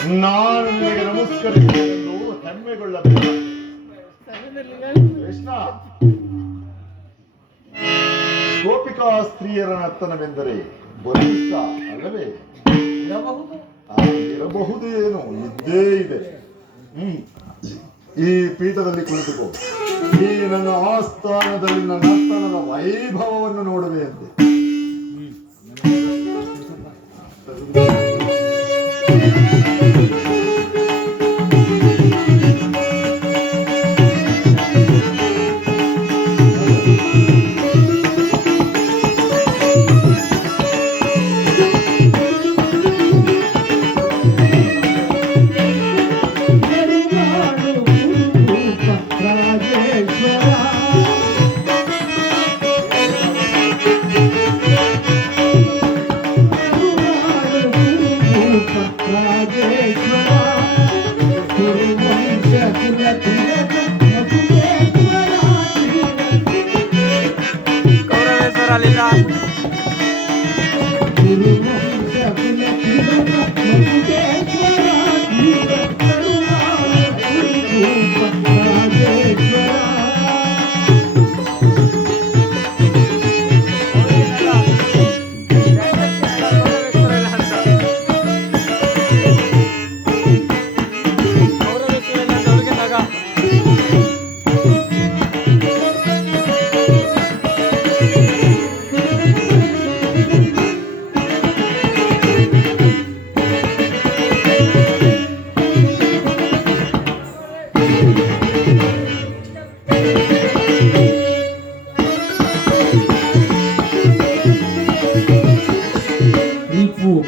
ನಾನು ನಿನಗೆ ನಮಸ್ಕರಿಸುವುದು ಹೆಮ್ಮೆಗೊಳ್ಳಬೇಕು. ಕೃಷ್ಣ, ಗೋಪಿಕಾ ಸ್ತ್ರೀಯರ ನರ್ತನವೆಂದರೆ ಬಲಿಷ್ಠ ಅಲ್ಲವೇ? ಇರಬಹುದು, ಏನು ಇದ್ದೇ ಇದೆ. ಈ ಪೀಠದಲ್ಲಿ ಕುಳಿತುಕೋ. ಈ ನನ್ನ ಆಸ್ಥಾನದಲ್ಲಿ ನನ್ನ ನರ್ತನದ ವೈಭವವನ್ನು ನೋಡುವೆ ಅಂತೆ.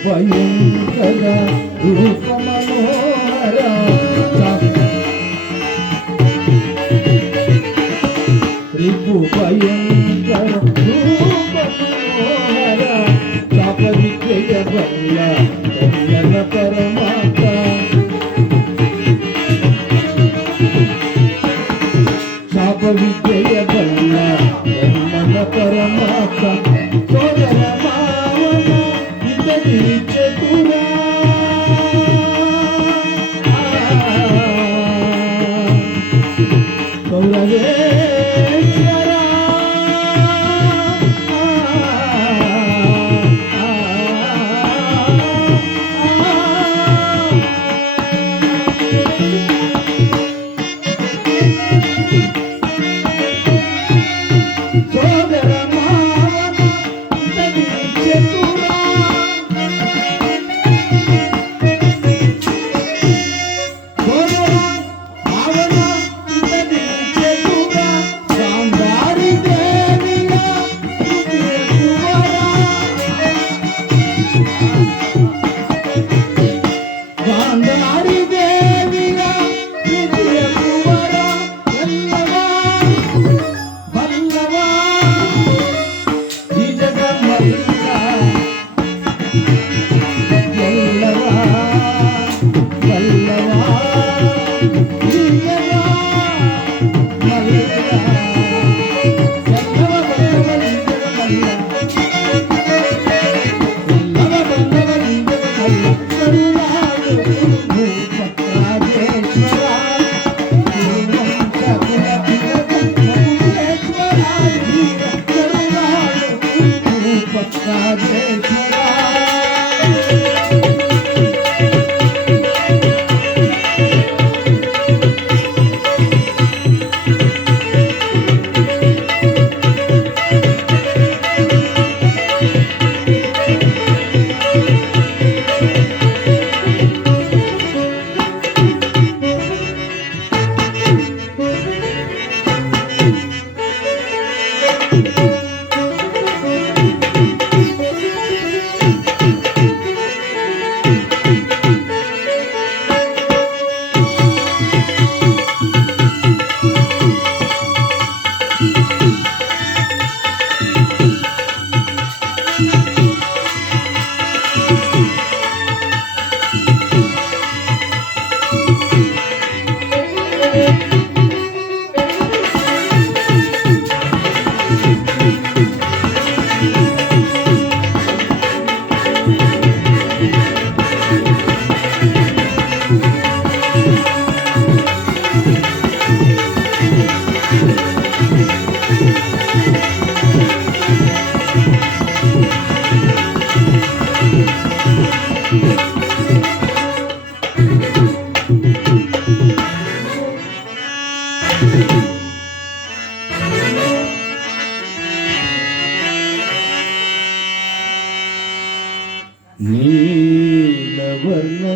ಭಯಂಕರ ರೂಪ ಮನೋಹರ ರಿಪು ಭಯಂಕರ ರೂಪ ಮನೋಹರ ಚಾಪ ವಿದ್ಯೆಯ ಬಲ್ಲ ಕನ್ನಡ ಪರಮಾತ್ಮ ಚಾಪ ವಿದ್ಯೆಯ ಬಲ್ಲ ಕನ್ನಡ ಪರಮಾತ್ಮ ಸೋದರ ಚತುರ ಕೌರವೇಶ್ವರ ಸೋದರ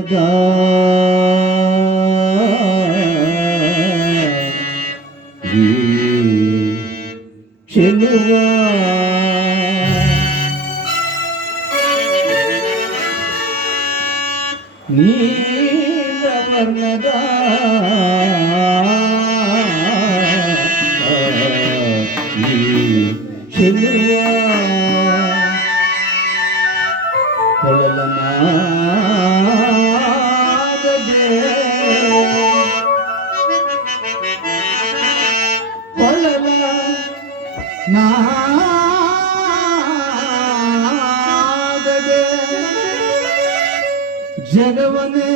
ವರ್ಣದ ಈ ಚೆಲುವ ನೀಲ ವರ್ಣದ ಈ ಚೆಲುವ ಕೊಳಲನಾಗದೆ ಕೊಳಲ ನಾಗದೆ ಜಗವನೇ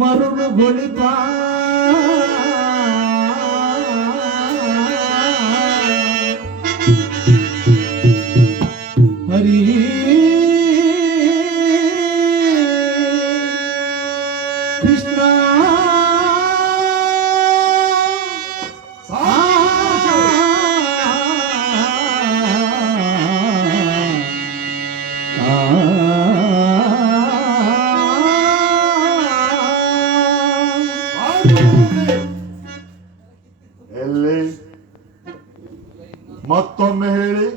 ಮರುಳುಗೊಳಿಪ ಹರಿ ಕೃಷ್ಣ ಎಲ್ಲಿ ಮತ್ತೊಮ್ಮೆ ಹೇಳಿ.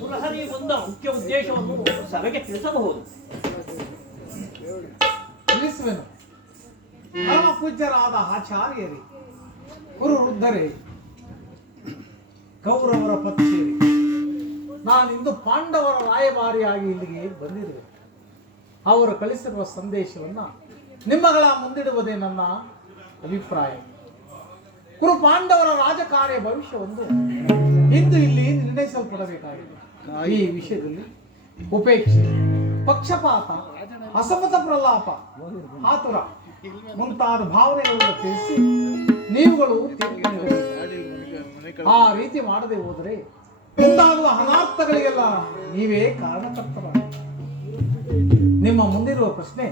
ಮುರಹರಿ ಒಂದು ಮುಖ್ಯ ಉದ್ದೇಶವನ್ನು ಸಭೆಗೆ ತಿಳಿಸಬಹುದು. ತಿಳಿಸುವೆನು. ಪರಮ ಪೂಜ್ಯರಾದ ಆಚಾರ್ಯರೇ, ಗುರು ವೃದ್ಧರೇ, ಕೌರವರ ಪಕ್ಷಿಯರೇ, ನಾನಿಂದು ಪಾಂಡವರ ರಾಯಭಾರಿಯಾಗಿ ಇಲ್ಲಿಗೆ ಬಂದಿರುವೆ. ಅವರು ಕಳಿಸಿರುವ ಸಂದೇಶವನ್ನು ನಿಮ್ಮಗಳ ಮುಂದಿಡುವುದೇ ನನ್ನ ಅಭಿಪ್ರಾಯ. ಕುರು ಪಾಂಡವರ ರಾಜಕಾರ್ಯ ಭವಿಷ್ಯವೊಂದು ಇಂದು ಇಲ್ಲಿ ನಿರ್ಣಯಿಸಲ್ಪಡಬೇಕಾಗಿದೆ. ಈ ವಿಷಯದಲ್ಲಿ ಉಪೇಕ್ಷೆ, ಪಕ್ಷಪಾತ, ಅಸಮತ ಪ್ರಲಾಪ, ಆತುರ ಮುಂತಾದ ಭಾವನೆಗಳನ್ನು ತಿಳಿಸಿ ನೀವುಗಳು ತೀರ್ಪು ನೀಡಬೇಕು. ಆ ರೀತಿ ಮಾಡದೆ ಹೋದರೆ ಮುಂದಾಗುವ ಅನಾರ್ಥಗಳಿಗೆಲ್ಲ ನೀವೇ ಕಾರಣಕರ್ತರಾಗಿ. ನಿಮ್ಮ ಮುಂದಿರುವ ಪ್ರಶ್ನೆ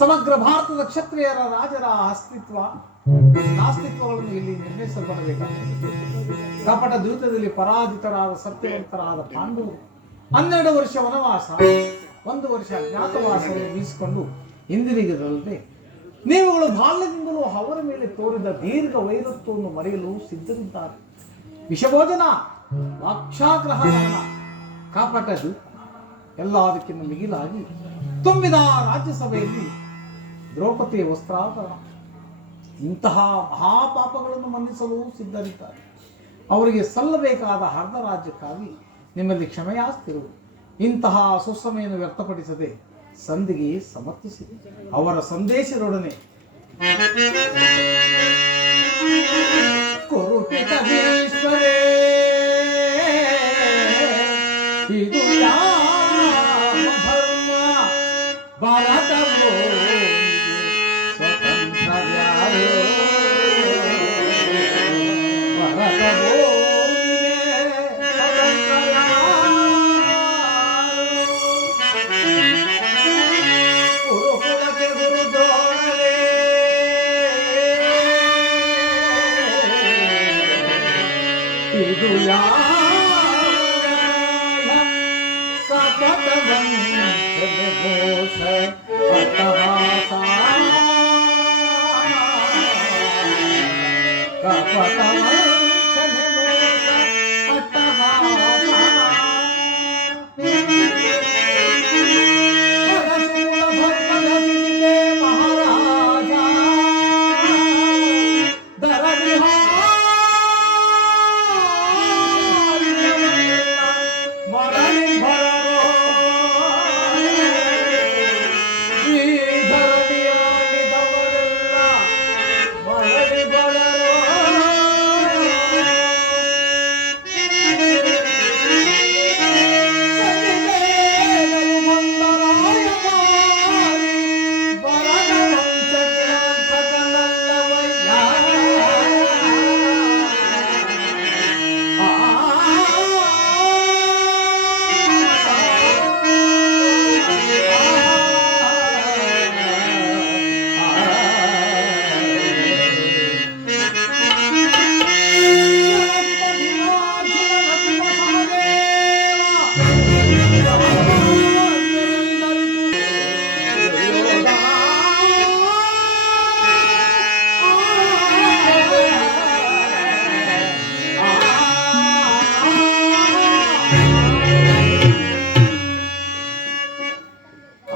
ಸಮಗ್ರ ಭಾರತದ ಕ್ಷತ್ರಿಯರ ರಾಜರ ಅಸ್ತಿತ್ವ ನಾಸ್ತಿತ್ವಗಳನ್ನು ಇಲ್ಲಿ ನಿರ್ಣಯಿಸಲ್ಪಡಬೇಕಾಗಿದೆ. ಕಪಟ ದ್ಯೂತದಲ್ಲಿ ಪರಾಜಿತರಾದ ಸತ್ಯವಂತರಾದ ಪಾಂಡವರು 12 ವರ್ಷ ವನವಾಸ, 1 ವರ್ಷ ಅಜ್ಞಾತವಾಸವನ್ನು ಬೀಸಿಕೊಂಡು ಹಿಂದಿರುಗಿದಲ್ಲದೆ ನೀವುಗಳು ಬಾಲ್ಯದಿಂದಲೂ ಅವರ ಮೇಲೆ ತೋರಿದ ದೀರ್ಘ ವೈರತ್ವವನ್ನು ಮರೆಯಲು ಸಿದ್ಧರಿದ್ದಾರೆ. ವಿಷಭೋಜನ, ವಾಕ್ಷಾಗ್ರಹ, ಕಾಪಟದು ಎಲ್ಲದಕ್ಕಿಂತ ಮಿಗಿಲಾಗಿ ತುಂಬಿದ ರಾಜ್ಯಸಭೆಯಲ್ಲಿ ದ್ರೌಪದಿಯ ವಸ್ತ್ರಾಭರಣ ಇಂತಹ ಮಹಾಪಾಪಗಳನ್ನು ಮನ್ನಿಸಲು ಸಿದ್ಧರಿದ್ದಾರೆ. ಅವರಿಗೆ ಸಲ್ಲಬೇಕಾದ ಅರ್ಧ ರಾಜ್ಯಕ್ಕಾಗಿ ನಿಮ್ಮಲ್ಲಿ ಕ್ಷಮೆಯಾಸ್ತಿರು. ಇಂತಹ ಸುಸಮಯನ್ನು ವ್ಯಕ್ತಪಡಿಸದೆ ಸಂಧಿಗೆ ಸಮರ್ಥಿಸಿ ಅವರ ಸಂದೇಶದೊಡನೆ ಕುರುಪಿತವೀಶ್ವರೇ ಇದು ಯಾವ ಧರ್ಮ ಭಾರತವೋ ಸ್ವತಂತ್ರವ್ಯಾರೋ ಭಾರತವೋ ಗುರುಕುಲಕ್ಕೆ ಗುರುದ್ರೋಣರೇ ಇದು ಯಾವ ಘೋಷ ಅಟ್ಟಹಾಸ ಕಪಟ ಮಹಾರಾಜ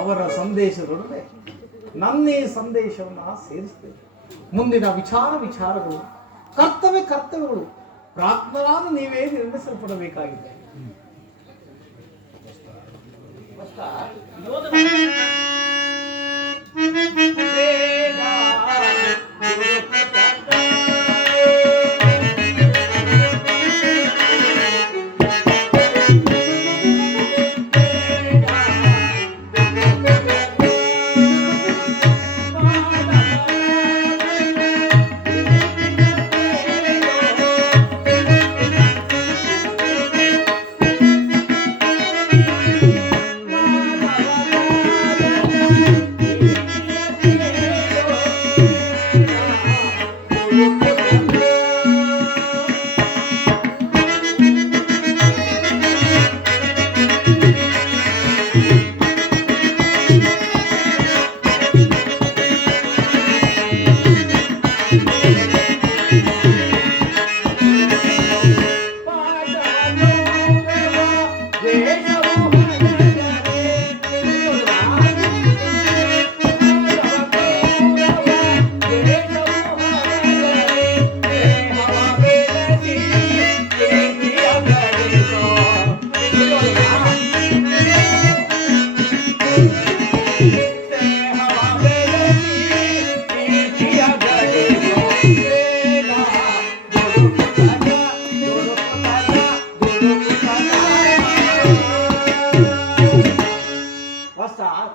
ಅವರ ಸಂದೇಶದೊಡನೆ ನನ್ನೇ ಸಂದೇಶವನ್ನು ಸೇರಿಸ್ತೇವೆ. ಮುಂದಿನ ವಿಚಾರಗಳು ಕರ್ತವ್ಯಗಳು ಪ್ರಾಜ್ಞರಾದ ನೀವೇ ನಿರ್ಣಯಿಸಲ್ಪಡಬೇಕಾಗಿದೆ.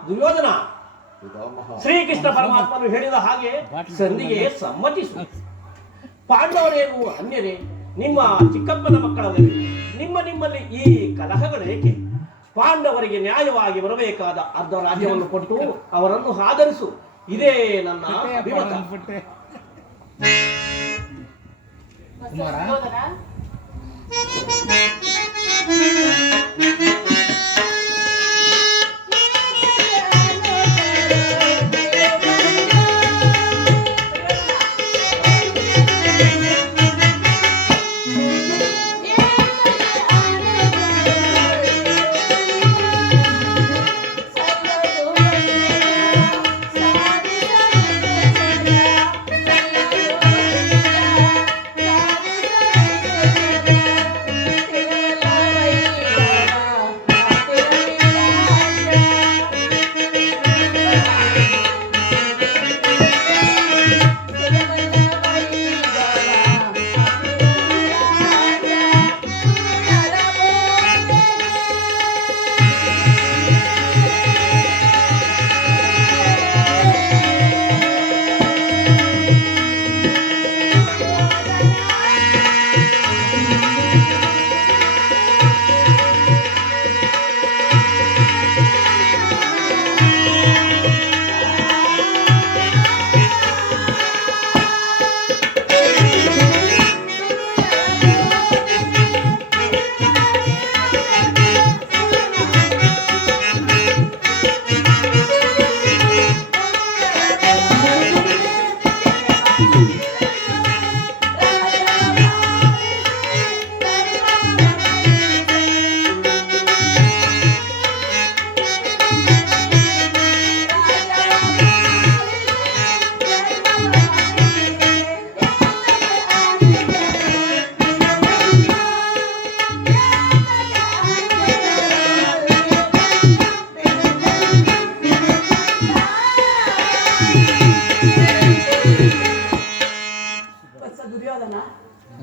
ದುರ್ಯೋಧನ, ಪಿತಾಮಹ. ಶ್ರೀಕೃಷ್ಣ ಪರಮಾತ್ಮನು ಹೇಳಿದ ಹಾಗೆ ಸಂಧಿಗೆ ಸಮ್ಮತಿಸು. ಪಾಂಡವರೇನು ಅನ್ಯರೇ, ನಿಮ್ಮ ಚಿಕ್ಕಪ್ಪನ ಮಕ್ಕಳಲ್ಲವೇ? ನಿಮ್ಮಲ್ಲಿ ಈ ಕಲಹಗಳೇಕೆ? ಪಾಂಡವರಿಗೆ ನ್ಯಾಯವಾಗಿ ಬರಬೇಕಾದ ಅರ್ಧ ರಾಜ್ಯವನ್ನು ಕೊಟ್ಟು ಅವರನ್ನು ಆದರಿಸು. ಇದೇ ನನ್ನ ಅಭಿಮತ.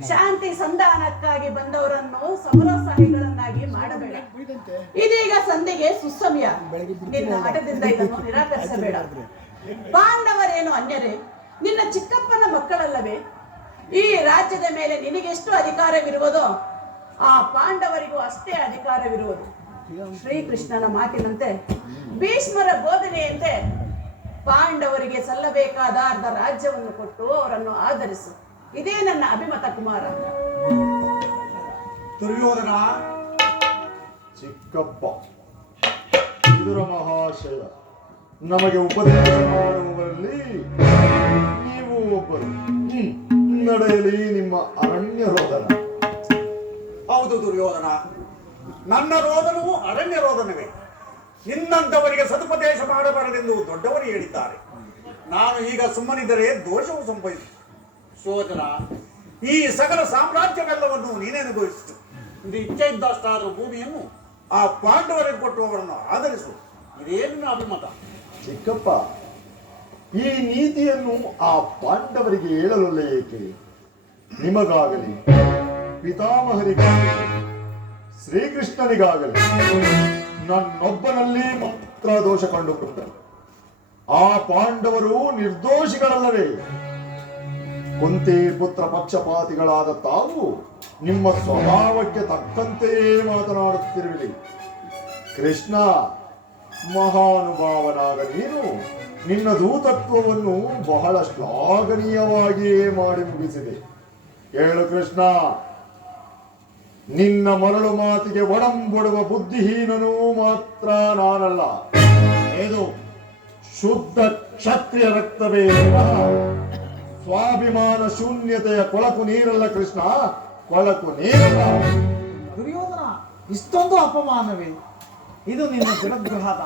ಶಾಂತಿ ಸಂಧಾನಕ್ಕಾಗಿ ಬಂದವರನ್ನು ಸಮರೋತ್ಸಾಹಿಗಳನ್ನಾಗಿ ಮಾಡಬೇಡ. ಇದೀಗ ಸಂಧಿಗೆ ಸುಸಮಯ. ನಿನ್ನ ಹಠದಿಂದ ಇದನ್ನು ನಿರಾಕರಿಸಬೇಡ. ಪಾಂಡವರೇನು ಅನ್ಯರೇ, ನಿನ್ನ ಚಿಕ್ಕಪ್ಪನ ಮಕ್ಕಳಲ್ಲವೇ? ಈ ರಾಜ್ಯದ ಮೇಲೆ ನಿನಗೆಷ್ಟು ಅಧಿಕಾರವಿರುವುದೋ ಆ ಪಾಂಡವರಿಗೂ ಅಷ್ಟೇ ಅಧಿಕಾರವಿರುವುದು. ಶ್ರೀಕೃಷ್ಣನ ಮಾತಿನಂತೆ, ಭೀಷ್ಮರ ಬೋಧನೆಯಂತೆ ಪಾಂಡವರಿಗೆ ಸಲ್ಲಬೇಕಾದ ಅರ್ಧ ರಾಜ್ಯವನ್ನು ಕೊಟ್ಟು ಅವರನ್ನು ಆಧರಿಸು. ಇದೇ ನನ್ನ ಅಭಿಮತ ಕುಮಾರ. ದುರ್ಯೋಧನ, ಚಿಕ್ಕಪ್ಪ, ವಿದುರ ಮಹಾಶಯ, ನಮಗೆ ಉಪದೇಶ ಮಾಡುವವರಲ್ಲಿ ನೀವು ಒಬ್ಬರು. ನಡೆಯಲಿ ನಿಮ್ಮ ಅರಣ್ಯ ರೋದನ. ಹೌದು ದುರ್ಯೋಧನ, ನನ್ನ ರೋದನವು ಅರಣ್ಯ ರೋದನವೇ. ನಿನ್ನಂತವರಿಗೆ ಸದುಪದೇಶ ಮಾಡಬಾರದೆಂದು ದೊಡ್ಡವರು ಹೇಳಿದ್ದಾರೆ. ನಾನು ಈಗ ಸುಮ್ಮನಿದ್ದರೆ ದೋಷವು ಸಂಭವಿಸಿತು. ಶೋಧನ, ಈ ಸಕಲ ಸಾಮ್ರಾಜ್ಯವೆಲ್ಲವನ್ನು ನೀನೇ ಅನುಭವಿಸಿತು. ಇದು ಇಚ್ಛೆ ಇದ್ದಷ್ಟಾದರೂ ಭೂಮಿಯನ್ನು ಆ ಪಾಂಡವರಿಗೆ ಕೊಟ್ಟು ಅವರನ್ನು ಆಧರಿಸು. ಇದೇನಿನ ಅಭಿಮತ? ಚಿಕ್ಕಪ್ಪ, ಈ ನೀತಿಯನ್ನು ಆ ಪಾಂಡವರಿಗೆ ಹೇಳಲಲ್ಲ ಏಕೆ? ನಿಮಗಾಗಲಿ, ಪಿತಾಮಹರಿಗಾಗಲಿ, ಶ್ರೀಕೃಷ್ಣನಿಗಾಗಲಿ ನನ್ನೊಬ್ಬನಲ್ಲಿ ಮಾತ್ರ ದೋಷ ಕಂಡುಕೊಂಡರು. ಆ ಪಾಂಡವರು ನಿರ್ದೋಷಿಗಳಲ್ಲವೇ? ಕುಂತಿ ಪುತ್ರ ಪಕ್ಷಪಾತಿಗಳಾದ ತಾವು ನಿಮ್ಮ ಸ್ವಭಾವಕ್ಕೆ ತಕ್ಕಂತೆಯೇ ಮಾತನಾಡುತ್ತಿರುವಿರಿ. ಕೃಷ್ಣ, ಮಹಾನುಭಾವನಾದ ನೀನು ನಿನ್ನ ದೂತತ್ವವನ್ನು ಬಹಳ ಶ್ಲಾಘನೀಯವಾಗಿಯೇ ಮಾಡಿ ಮುಗಿಸಿದೆ. ಹೇಳು ಕೃಷ್ಣ, ನಿನ್ನ ಮರಳು ಮಾತಿಗೆ ಒಡಂಬಡುವ ಬುದ್ಧಿಹೀನನೂ ಮಾತ್ರ ನಾನಲ್ಲ. ಇದು ಶುದ್ಧ ಕ್ಷತ್ರಿಯ ರಕ್ತವೇ. ಸ್ವಾಭಿಮಾನ ಶೂನ್ಯತೆಯ ಕೊಳಕು ನೀರಲ್ಲ ಕೃಷ್ಣ, ಕೊಳಕು ನೀರಲ್ಲ. ದುರ್ಯೋಧನ, ಇಷ್ಟೊಂದು ಅಪಮಾನವೇ? ಇದು ನಿನ್ನ ದುರಗ್ರಹದ,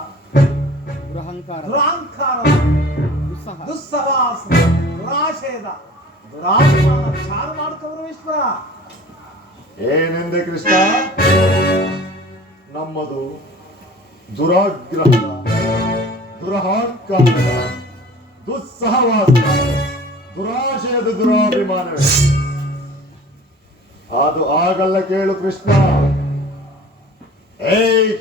ದುರಾಂಕಾರ, ದುಸ್ಸವಾಸ, ದುರಾಶಯದ, ದುರಾಭಿಮಾನ ವಿಚಾರ ಮಾಡ್ತವರು ಈಶ್ವರ. ಏನೆಂದೆ ಕೃಷ್ಣ? ನಮ್ಮದು ದುರಾಗ್ರಹದ, ದುರಹಂಕಾರದ, ದುಸ್ಸಹವಾಸ, ದುರಾಶಯದ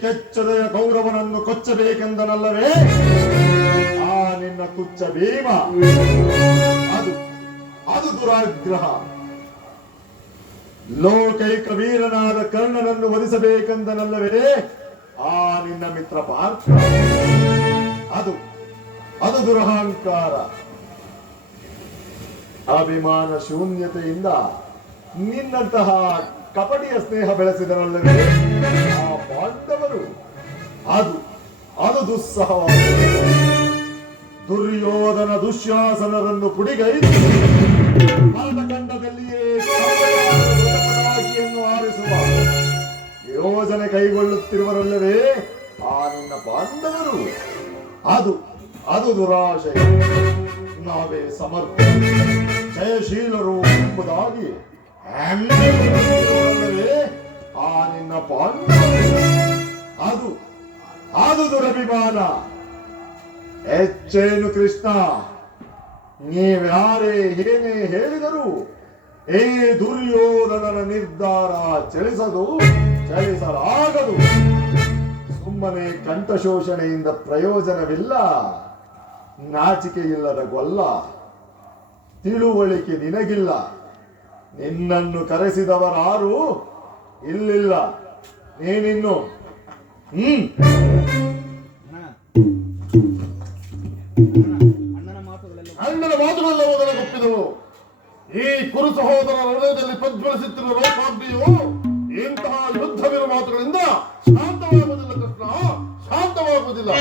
ಕೆಚ್ಚದೆಯ ಕೌರವನನ್ನು ಕೊಚ್ಚಬೇಕೆಂದನಲ್ಲವೇ ಆ ನಿನ್ನ ಕುಚ್ಚ ಭೀಮ. ಅದು ಅದು ದುರಾಗ್ರಹ. ಲೋಕೈಕ ವೀರನಾದ ಕರ್ಣನನ್ನು ವಧಿಸಬೇಕೆಂದನಲ್ಲವೇ ಆ ನಿನ್ನ ಮಿತ್ರ ಪಾರ್ಥ. ಅದು ಅದು ದುರಹಂಕಾರ. ಅಭಿಮಾನ ಶೂನ್ಯತೆಯಿಂದ ನಿನ್ನಂತಹ ಕಪಟಿಯ ಸ್ನೇಹ ಬೆಳೆಸಿದರಲ್ಲವೇ ಆ ಪಾಂಡವರು. ಅದು ಅದು ದುಸ್ಸಹವಾದ. ದುರ್ಯೋಧನ ದುಶ್ಯಾಸನರನ್ನು ಪುಡಿಗೈದು ಭರತಖಂಡದಲ್ಲಿಯೇ ಪಟಾಕಿಯನ್ನು ಆರಿಸುವ ಯೋಜನೆ ಕೈಗೊಳ್ಳುತ್ತಿರುವರಲ್ಲವೇ ಆ ನಿನ್ನ ಪಾಂಡವರು. ಅದು ಅದು ದುರಾಶಯ. ನಾವೇ ಸಮರ್ಥ ಜಯಶೀಲರು ಎಂಬುದಾಗಿ ಹೆಮ್ಮೆಯಲ್ಲವೇ ಆ ನಿನ್ನ ಪಾಂಡವರು. ಅದು ಅದು ದುರಭಿಮಾನ. ಹೆಚ್ಚೇನು ಕೃಷ್ಣ, ನೀವ್ಯಾರೇ ಏನೇ ಹೇಳಿದರೂ ಈ ದುರ್ಯೋಧನನ ನಿರ್ಧಾರ ಚಲಿಸಲಾಗದು. ಸುಮ್ಮನೆ ಕಂಠಶೋಷಣೆಯಿಂದ ಪ್ರಯೋಜನವಿಲ್ಲ. ನಾಚಿಕೆ ಇಲ್ಲದ ಗೊಲ್ಲ. ತಿಳುವಳಿಕೆ ನಿನಗಿಲ್ಲ. ನಿನ್ನನ್ನು ಕರೆಸಿದವರಾರು ಇಲ್ಲಿಲ್ಲ. ನೀನಿನ್ನು ಅಣ್ಣನ ಮಾತುಗಳೆಲ್ಲವೂ ನನಗೊಪ್ಪಿದವು. ಈ ಕುರು ಸಹೋದರ ಹೃದಯದಲ್ಲಿ ಪ್ರಜ್ವಲಿಸುತ್ತಿರುವ ರೋಷಾಗ್ನಿಯು ಇಂತಹ ಯುದ್ಧವಿರುವ ಮಾತುಗಳಿಂದ ಶಾಂತವಾಗುವುದಿಲ್ಲ ಕೃಷ್ಣ, ಶಾಂತವಾಗುವುದಿಲ್ಲ.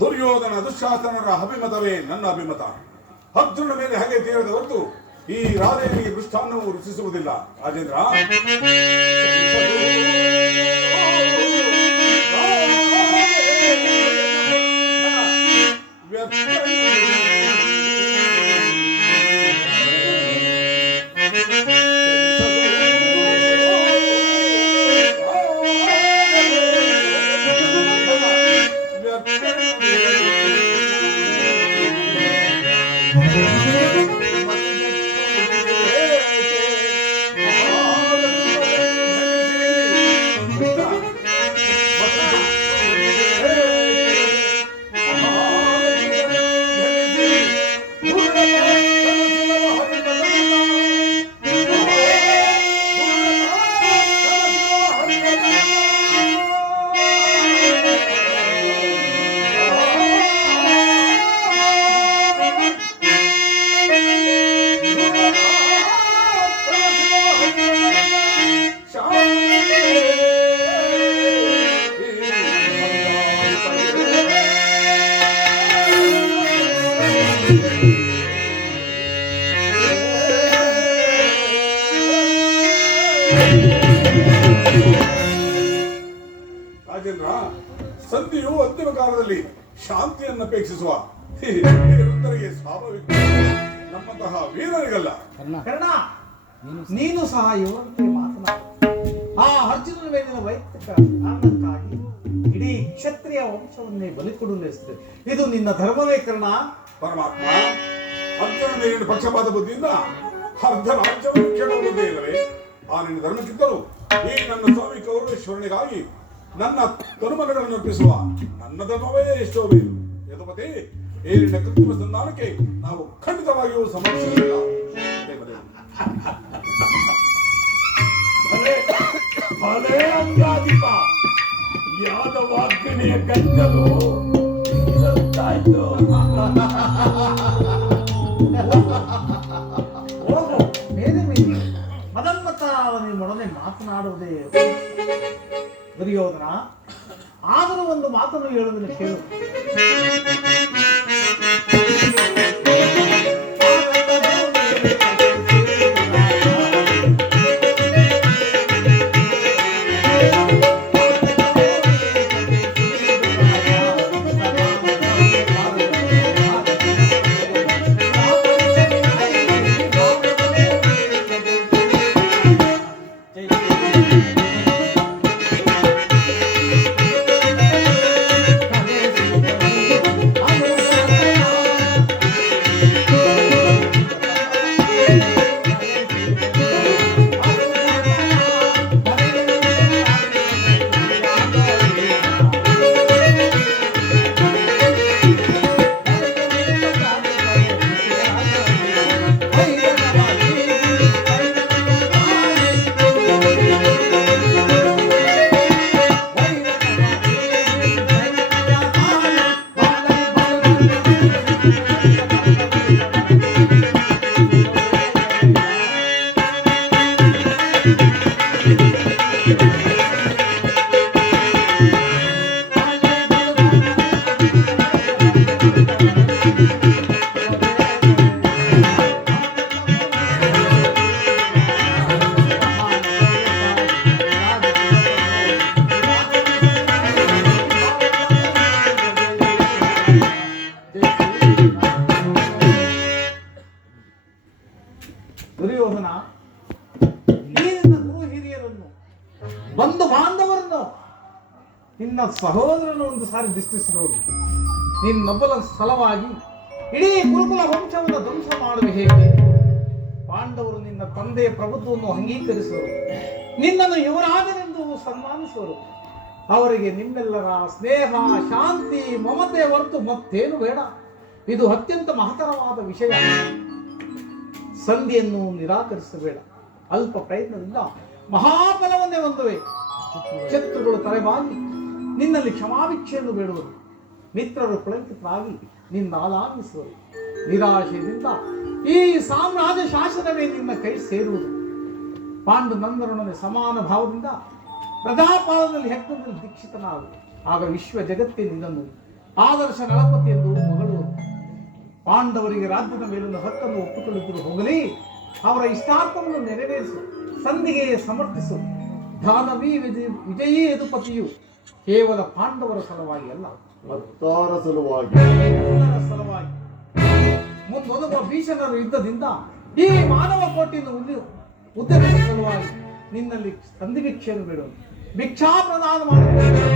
ದುರ್ಯೋಧನ ದುಶ್ಯಾಸನರ ಅಭಿಮತವೇ ನನ್ನ ಅಭಿಮತ. ಅರ್ಜುನ ಮೇಲೆ ಹಾಗೆ ತೀರದ ಹೊರತು ಈ ರಾಧೆಯನಿಗೆ ಮೃಷ್ಟಾನ್ನವು ರುಚಿಸುವುದಿಲ್ಲ. ರಾಜೇಂದ್ರ, ಸಂಧಿಯು ಅಂತಿಮ ಕಾಲದಲ್ಲಿ ಶಾಂತಿಯನ್ನು ಅಪೇಕ್ಷಿಸುವ ವೃದ್ಧರಿಗೆ ಸ್ವಾಭಾವಿಕ, ನಮ್ಮಂತಹ ವೀರರಿಗಲ್ಲ. ಕರ್ಣ, ನೀನು ಸಹ ಇವರಂತೆ ಮಾತನಾಡ. ಆ ಅರ್ಜುನನ ಮೇಲಿನ ವೈಯಕ್ತಿಕ ಕಾರಣಕ್ಕಾಗಿ ಇಡೀ ಕ್ಷತ್ರಿಯ ವಂಶವನ್ನೇ ಬಲಿಕೊಡಲಿಸುತ್ತೆ. ಇದು ನಿನ್ನ ಧರ್ಮವೇ ಕರ್ಣ? ಪರಮಾತ್ಮ, ಅರ್ಜುನ ಮೇಲಿನ ಪಕ್ಷಪಾತ ಬುದ್ಧಿಯಿಂದ ಅರ್ಧ ರಾಜ್ಯವನ್ನು ಕೇಳುವುದೇ ಇಲ್ಲವೇ? ಆ ನಿನ್ನ ಧರ್ಮಕ್ಕಿಂತಲೂ ಈ ನನ್ನ ಸ್ವಾಮಿ ಕೌರವೇಶ್ವರನಿಗಾಗಿ ನನ್ನ ಕರುಮಗಳನ್ನು ಅರ್ಪಿಸುವ ನನ್ನ ಧರ್ಮವೇ ಎಷ್ಟೋ ಬೇರು. ಯದುಪತಿ, ಈ ನಿನ್ನ ಕೃತ್ರಿಮ ಸಂಧಾನಕ್ಕೆ ನಾವು ಖಂಡಿತವಾಗಿಯೂ ಸಮರ್ಪಿಸಲಿಲ್ಲ. ಭಲೇ ಅಂಗಾಧಿಪ, ಯಾದವಾಗ್ನೆಯ ಗಂಟಲು ಹೋಗು, ಮೇಲೆ ಮೇಲೆ ಮದನ್ಮತ ನಿಮ್ಮೊಡನೆ ಮಾತನಾಡುವುದೇ. ದುರ್ಯೋಧನ, ಆದರೂ ಒಂದು ಮಾತನ್ನು ಹೇಳುವುದನ್ನು ಕೇಳು. ದುರ್ಯೋಧನ, ಈ ನಿನ್ನ ಗುರು ಹಿರಿಯರನ್ನು, ಬಂಧು ಬಾಂಧವರನ್ನು, ನಿನ್ನ ಸಹೋದರನು ಒಂದು ಸಾರಿ ದೃಷ್ಟಿಸಿ ನೋಡು. ನಿನ್ನೊಬ್ಬಲ ಸಲವಾಗಿ ಇಡೀ ಗುರುಕುಲ ವಂಶವನ್ನು ಧ್ವಂಸ ಮಾಡುವ ಹೇಗೆ? ಪಾಂಡವರು ನಿನ್ನ ತಂದೆಯ ಪ್ರಭುತ್ವವನ್ನು ಅಂಗೀಕರಿಸುವರು, ನಿನ್ನನ್ನು ಯುವರಾಜನೆಂದು ಸನ್ಮಾನಿಸುವರು. ಅವರಿಗೆ ನಿಮ್ಮೆಲ್ಲರ ಸ್ನೇಹ, ಶಾಂತಿ, ಮಮತೆ ಹೊರತು ಮತ್ತೇನು ಬೇಡ. ಇದು ಅತ್ಯಂತ ಮಹತ್ತರವಾದ ವಿಷಯ. ಸಂಧಿಯನ್ನು ನಿರಾಕರಿಸಬೇಡ. ಅಲ್ಪ ಪ್ರಯತ್ನದಿಂದ ಮಹಾಫಲವನ್ನೇ ಹೊಂದುವೆ. ಶತ್ರುಗಳು ತಲೆಬಾಗಿ ನಿನ್ನಲ್ಲಿ ಕ್ಷಮಾಭಿಕ್ಷೆಯನ್ನು ಬೇಡುವರು. ಮಿತ್ರರು ಪುಳಕಿತರಾಗಿ ನಿನ್ನ ಆಲಾಪಿಸುವರು. ನಿರಾಶೆಯಿಂದ ಈ ಸಾಮ್ರಾಜ್ಯ ಶಾಸನವೇ ನಿನ್ನ ಕೈ ಸೇರುವುದು. ಪಾಂಡು ನಂದರೊಡನೆ ಸಮಾನ ಭಾವದಿಂದ ಪ್ರಜಾಪಾಲದಲ್ಲಿ ಹೆಕ್ಕದಲ್ಲಿ ದೀಕ್ಷಿತನಾದ. ಆಗ ವಿಶ್ವ ಜಗತ್ತೇ ನಿನ್ನನ್ನು ಆದರ್ಶ ನಳಪತಿ ಎಂದು ಹೊಗಳುವರು. ಪಾಂಡವರಿಗೆ ರಾಜ್ಯದ ಮೇಲಿನ ಹಕ್ಕನ್ನು ಒಪ್ಪಿಕೊಳ್ಳುತ್ತಿರು ಹೋಗಲಿ. ಅವರ ಇಷ್ಟಾರ್ಥವನ್ನು ನೆರವೇರಿಸು. ಸಂಧಿಗೆ ಸಮರ್ಥಿಸು. ದಾನವೀ ವಿಜಯೀ ಯದುಪತಿಯು ಕೇವಲ ಪಾಂಡವರ ಸಲುವಾಗಿ ಅಲ್ಲ, ಭಕ್ತರ ಸಲುವಾಗಿ, ಎಲ್ಲರ ಸಲುವಾಗಿ. ಮುಂದೊದಗುವ ಭೀಷಣರ ಯುದ್ಧದಿಂದ ಈ ಮಾನವ ಕೋಟಿಯನ್ನು ಉದ್ಧರಿಸುವ ಸಲುವಾಗಿ ನಿನ್ನಲ್ಲಿ ಸಂಧಿ ಭಿಕ್ಷೆಯನ್ನು ಬೇಡುವುದು. ಭಿಕ್ಷಾ ಪ್ರದಾನ ಮಾಡುವುದು.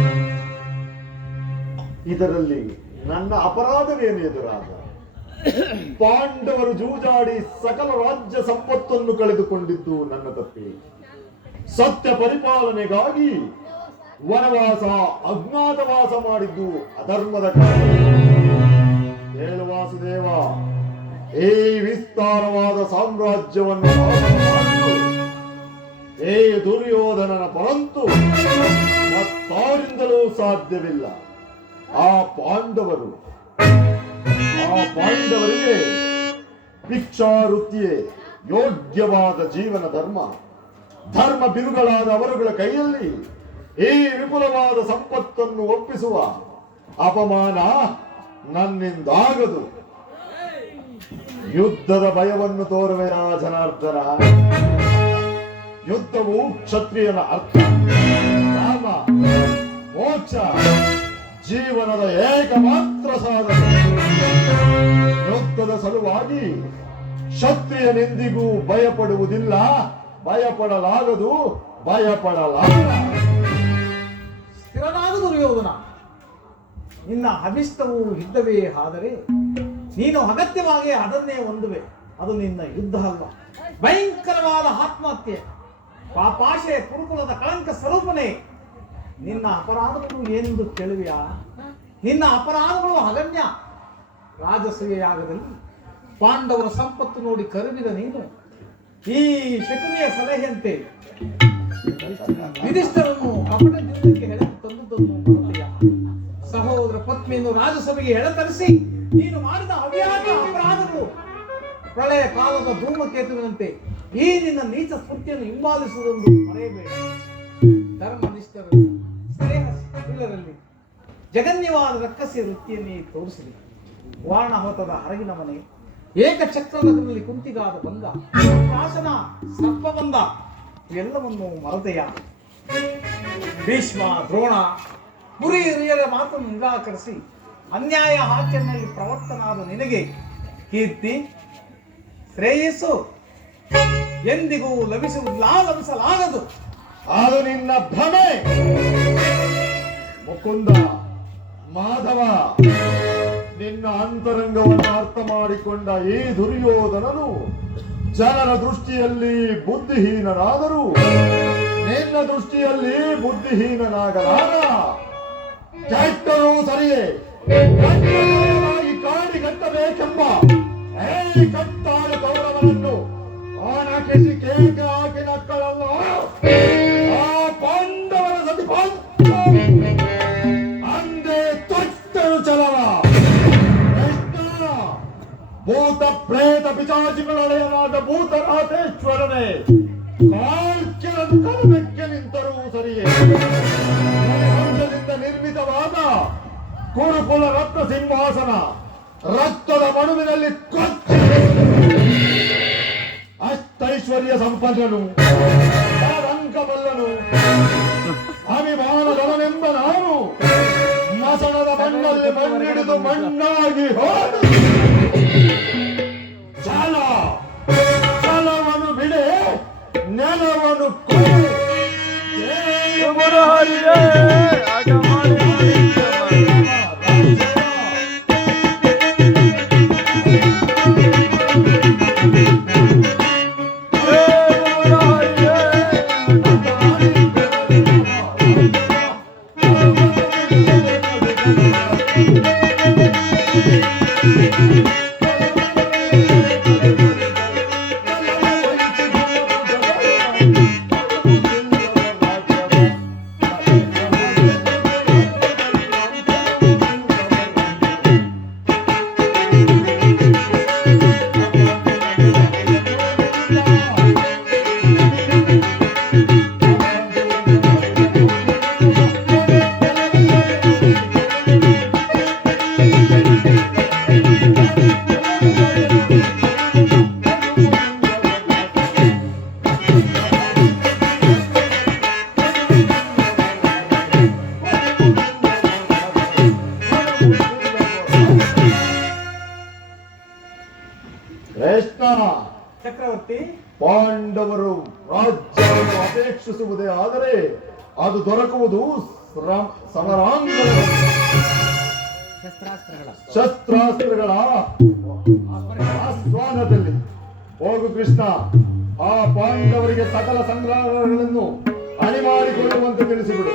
ಇದರಲ್ಲಿ ನನ್ನ ಅಪರಾಧವೇನು ಎದುರಾದ? ಪಾಂಡವರು ಜೂಜಾಡಿ ಸಕಲ ರಾಜ್ಯ ಸಂಪತ್ತನ್ನು ಕಳೆದುಕೊಂಡಿದ್ದು ನನ್ನ ತಪ್ಪಿ. ಸತ್ಯ ಪರಿಪಾಲನೆಗಾಗಿ ವನವಾಸ, ಅಜ್ಞಾತವಾಸ ಮಾಡಿದ್ದು ಅಧರ್ಮದ ಕಾರಣ. ಹೇಳು ವಾಸುದೇವ, ಈ ವಿಸ್ತಾರವಾದ ಸಾಮ್ರಾಜ್ಯವನ್ನು ಏ ದುರ್ಯೋಧನನ ಪರಂತು ಮತ್ತಾರಿಂದಲೂ ಸಾಧ್ಯವಿಲ್ಲ. ಆ ಪಾಂಡವರಿಗೆ ಭಿಕ್ಷಾವೃತ್ತಿಯೇ ಯೋಗ್ಯವಾದ ಜೀವನ ಧರ್ಮ. ಧರ್ಮ ಬಿರುಗಳಾದ ಅವರುಗಳ ಕೈಯಲ್ಲಿ ಈ ವಿಪುಲವಾದ ಸಂಪತ್ತನ್ನು ಒಪ್ಪಿಸುವ ಅಪಮಾನ ನನ್ನಿಂದಾಗದು. ಯುದ್ಧದ ಭಯವನ್ನು ತೋರುವೆಯ ಜನಾರ್ದನ. ಯುದ್ಧವು ಕ್ಷತ್ರಿಯನ ಅರ್ಥ, ಧರ್ಮ, ಮೋಕ್ಷ, ಜೀವನದ ಏಕಮಾತ್ರ ಸಾಧನೆ. ಯುದ್ಧದ ಸಲುವಾಗಿ ಕ್ಷತ್ರಿಯನೆಂದಿಗೂ ಭಯಪಡುವುದಿಲ್ಲ, ಭಯಪಡಲಾಗದು, ಭಯಪಡಲಾಗ. ಸ್ಥಿರನಾದ ದುರ್ಯೋಧನ, ನಿನ್ನ ಅಭಿಷ್ಟವು ಯುದ್ಧವೇ ಆದರೆ ನೀನು ಅಗತ್ಯವಾಗಿ ಅದನ್ನೇ ಹೊಂದುವೆ. ಅದು ನಿನ್ನ ಯುದ್ಧ ಅಲ್ಲ, ಭಯಂಕರವಾದ ಆತ್ಮಹತ್ಯೆ. ಪಾಪಾಶಯ ಕುರುಕುಲದ ಕಳಂಕ ಸ್ವರೂಪನೇ. ನಿನ್ನ ಅಪರಾಧಗಳು ಏನೆಂದು ಕೇಳುವೆಯಾ? ನಿನ್ನ ಅಪರಾಧಗಳು ಅಗಣ್ಯ. ರಾಜಸೂಯಯಾಗದಲ್ಲಿ ಪಾಂಡವರ ಸಂಪತ್ತು ನೋಡಿ ಕರುವಿದ ನೀನು ಈ ಶಕುನಿಯ ಸಲಹೆಯಂತೆ ಯುಧಿಷ್ಠರನ್ನು ಕಪಟ ಜೀವನಕ್ಕೆ ಎಳೆದು ತಂದುದನ್ನು ನೋಡುತ್ತೀಯ. ಸಹೋದರ ಪತ್ನಿಯನ್ನು ರಾಜಸಭೆಗೆ ಎಳೆತರಿಸಿ ನೀನು ಮಾಡಿದ ಅವ್ಯಾಜ ಅಪರಾಧಗಳು ಪ್ರಳಯ ಕಾಲದ ಧೂಮಕೇತುವಿನಂತೆ ಈ ನಿನ್ನ ನೀಚ ಸ್ಫೂರ್ತಿಯನ್ನು ಹಿಂಬಾಲಿಸುವುದೊಂದು ಮರೆಯಬೇಡ. ಧರ್ಮನಿಷ್ಠರಲ್ಲಿ, ಸ್ನೇಹಶೀಲರಲ್ಲಿ ಜಗನ್ಯವಾದ ರಕ್ಕಸಿಯ ವೃತ್ತಿಯನ್ನೇ ತೋರಿಸಲಿ. ವಾರಣಹೋತದ ಹರಗಿನ ಮನೆ, ಏಕಚಕ್ರದಲ್ಲಿ ಕುಂತಿಗಾದ ಬಂದ, ಪ್ರಾಶನ ಸರ್ಪ ಬಂದ, ಇವೆಲ್ಲವನ್ನು ಮರತೆಯ. ಭೀಷ್ಮ, ದ್ರೋಣ, ಗುರಿ ಹಿರಿಯರ ಮಾತನ್ನು ನಿರಾಕರಿಸಿ ಅನ್ಯಾಯ ಆಚರಣೆಯಲ್ಲಿ ಪ್ರವರ್ತನಾದ ನಿನಗೆ ಕೀರ್ತಿ, ಶ್ರೇಯಸ್ಸು ಎಂದಿಗೂ ಲಭಿಸಲಾಗದು. ಅದು ನಿನ್ನ ಭ್ರಮೆ. ಮುಕುಂದ, ಮಾಧವ, ನಿನ್ನ ಅಂತರಂಗವನ್ನು ಅರ್ಥ ಮಾಡಿಕೊಂಡ ಈ ದುರ್ಯೋಧನನು ಜನರ ದೃಷ್ಟಿಯಲ್ಲಿ ಬುದ್ಧಿಹೀನನಾದರೂ ನಿನ್ನ ದೃಷ್ಟಿಯಲ್ಲಿ ಬುದ್ಧಿಹೀನನಾಗಲಾರ. ಕೆಟ್ಟರೂ ಸರಿಯೇ, ಕಟ್ಟನಾಗಿ ಕಾಡಿ ಕಟ್ಟಬೇಕೆಂಬ ಈ ಕಟ್ಟಾಳ ಕೌರವನನ್ನು ಆನಕಿಸಿ ಕೇಕೆ ಹಾಕಿ ನಕ್ಕಳಲ್ಲ ಆ ಪಾಂಡವರ ಸತಿ ಅಂದೇ ತೊಟ್ಟರು ಚಲವ. ಭೂತ ಪ್ರೇತ ಪಿಚಾಚಿಗಳೊಡೆಯನಾದ ಭೂತನಾಥೇಶ್ವರನೇ, ಕಾಲ್ಕೆಳದು ಕಲಬೆಕ್ಕೆ ನಿಂತರೂ ಸರಿಯೇ. ವಂಶದಿಂದ ನಿರ್ಮಿತವಾದ ಕುರುಕುಲ ರತ್ನ ಸಿಂಹಾಸನ ರಕ್ತದ ಮಡುವಿನಲ್ಲಿ ಕೊಚ್ಚಿ ಅಷ್ಟೈಶ್ವರ್ಯ ಸಂಪನ್ನನು, ಅಂಕಬಲ್ಲನು, ಅಭಿಮಾನದವನೆಂಬ ನಾನು ಮಸಣದ ಮಣ್ಣಲ್ಲಿ ಮಣ್ಣಿಡಿದು ಮಣ್ಣಾಗಿ ಹೋದ ಛಲವನ್ನು ಬಿಡೆ, ನೆಲವನ್ನು ಕೊಡು. ಚಕ್ರವರ್ತಿ, ಪಾಂಡವರು ರಾಜ್ಯವನ್ನು ಅಪೇಕ್ಷಿಸುವುದೇ ಆದರೆ ಅದು ದೊರಕುವುದು ಸಮರಾಂಗಣದಲ್ಲಿ ಶಸ್ತ್ರಾಸ್ತ್ರಗಳ ಆಸ್ವಾನದಲ್ಲಿ. ಹೋಗು ಕೃಷ್ಣ, ಆ ಪಾಂಡವರಿಗೆ ಸಕಲ ಸಂಗ್ರಹಗಳನ್ನು ಅಣಿ ಮಾಡಿಕೊಳ್ಳುವಂತೆ ತಿಳಿಸಿಬಿಡು.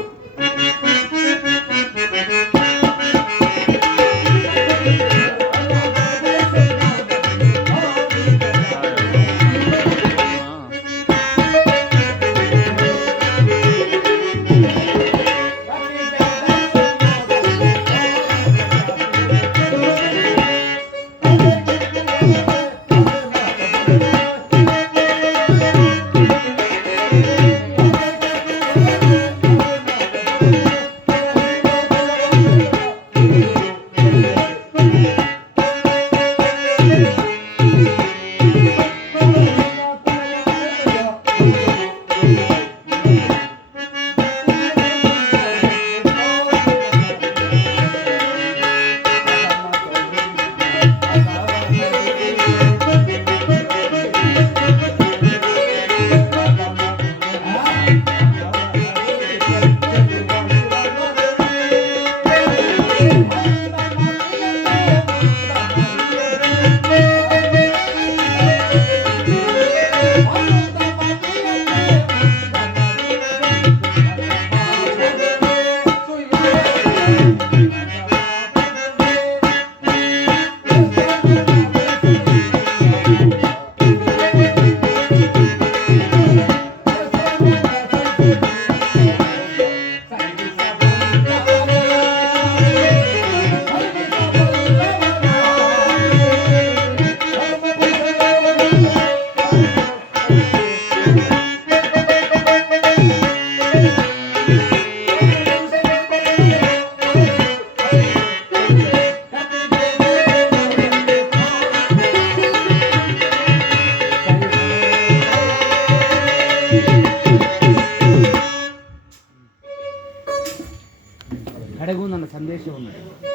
ಸಂದೇಶವನ್ನು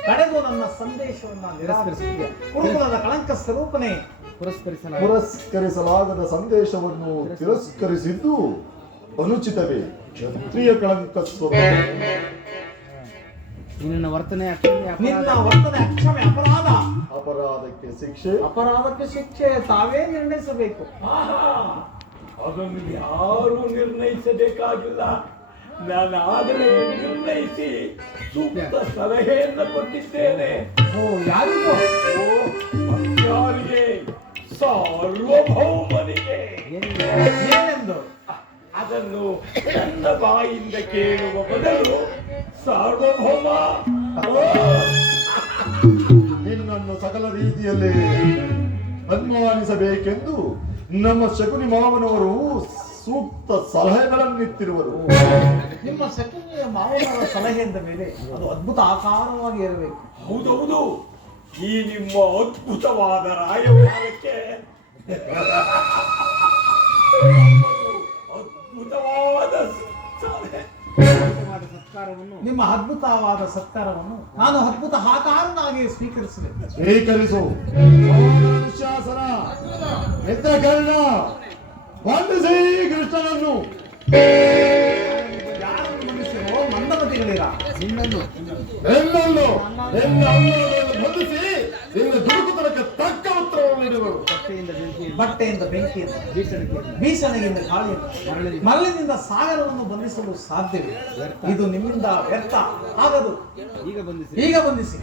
ಕಡೆಗೂ ನನ್ನ ಸಂದೇಶವನ್ನ ನಿರಾಕರಿಸಿದೆ. ಕುರುಕುಲದ ಕಳಂಕ ಸ್ವರೂಪನೇ, ಪುರಸ್ಕರಿಸಲಾಗದ ಸಂದೇಶವನ್ನು ತಿರಸ್ಕರಿಸಿದ್ದು ಅನುಚಿತವೇ. ಕ್ಷತ್ರಿಯ ಕಳಂಕ ಸ್ವರೂಪ. ನಿನ್ನ ವರ್ತನೆ ನಿನ್ನ ವರ್ತನೆ ಅಕ್ಷಮೆ, ಅಪರಾಧ. ಅಪರಾಧಕ್ಕೆ ಶಿಕ್ಷೆ, ಅಪರಾಧಕ್ಕೆ ಶಿಕ್ಷೆ ತಾವೇ ನಿರ್ಣಯಿಸಬೇಕು. ಅದನ್ನು ಯಾರು ನಿರ್ಣಯಿಸಬೇಕಾಗಿಲ್ಲ. ನಾನಾಗಲೇ ನಿರ್ಣಯಿಸಿ ಸೂಕ್ತ ಸಲಹೆಯನ್ನು ಕೊಟ್ಟಿದ್ದೇನೆ. ಯಾರಿಗೂ ಯಾರಿಗೆ? ಸಾರ್ವಭೌಮನಿಗೆ. ಏನೆಂದು ಅದನ್ನು ನನ್ನ ಬಾಯಿಂದ ಕೇಳುವ ಬದಲು ಸಾರ್ವಭೌಮ ನಿನ್ನನ್ನು ಸಕಲ ರೀತಿಯಲ್ಲಿ ಸನ್ಮಾನಿಸಬೇಕೆಂದು ನಮ್ಮ ಶಕುನಿ ಮಾವನವರು ಸೂಕ್ತ ಸಲಹೆಗಳನ್ನಿತ್ತಿರುವರು. ನಿಮ್ಮ ಶಕುನಿಯ ಮಾವನವರ ಸಲಹೆಯಿಂದ ಮೇಲೆ ಅದು ಅದ್ಭುತ ಆಕಾರವಾಗಿ ಇರಬೇಕು. ಹೌದೌದು, ಈ ನಿಮ್ಮ ಅದ್ಭುತವಾದ ರಾಯಭಾರಕ್ಕೆ ಅದ್ಭುತವಾದ ಸಲಹೆ, ಸತ್ಕಾರವನ್ನು ನಿಮ್ಮ ಅದ್ಭುತವಾದ ಸತ್ಕಾರವನ್ನು ನಾನು ಅದ್ಭುತ ಆಕಾರನಾಗಿ ಸ್ವೀಕರಿಸಬೇಕು. ಸ್ವೀಕರಿಸು. ಶಾಸನ ಮಿತ್ರಕರ್ಣ ವಂದಿಸಿ ಕೃಷ್ಣನನ್ನು. ಯಾರನ್ನು ಮನುಷ್ಯರೋ ಮಂದಮತಿಗಳಿರ ನಿನ್ನನ್ನು ನಿನ್ನ ಅಮ್ಮನನ್ನು ಬಂಧಿಸಿ ನಿನ್ನ ದುಡುಕುತನಕ್ಕೆ ತಕ್ಕ ಉತ್ತರವನ್ನು ನೀಡುವರು. ಬಟ್ಟೆಯಿಂದ ಬೆಂಕಿಯಿಂದ ಬೀಸಣಿಗೆಯಿಂದ ಗಾಳಿಯಿಂದ ಮರಳಿನಿಂದ ಸಾಗರವನ್ನು ಬಂಧಿಸಲು ಸಾಧ್ಯವೇ? ಇದು ನಿಮ್ಮಿಂದ ವ್ಯರ್ಥ ಆಗದು. ಈಗ ಬಂಧಿಸಿ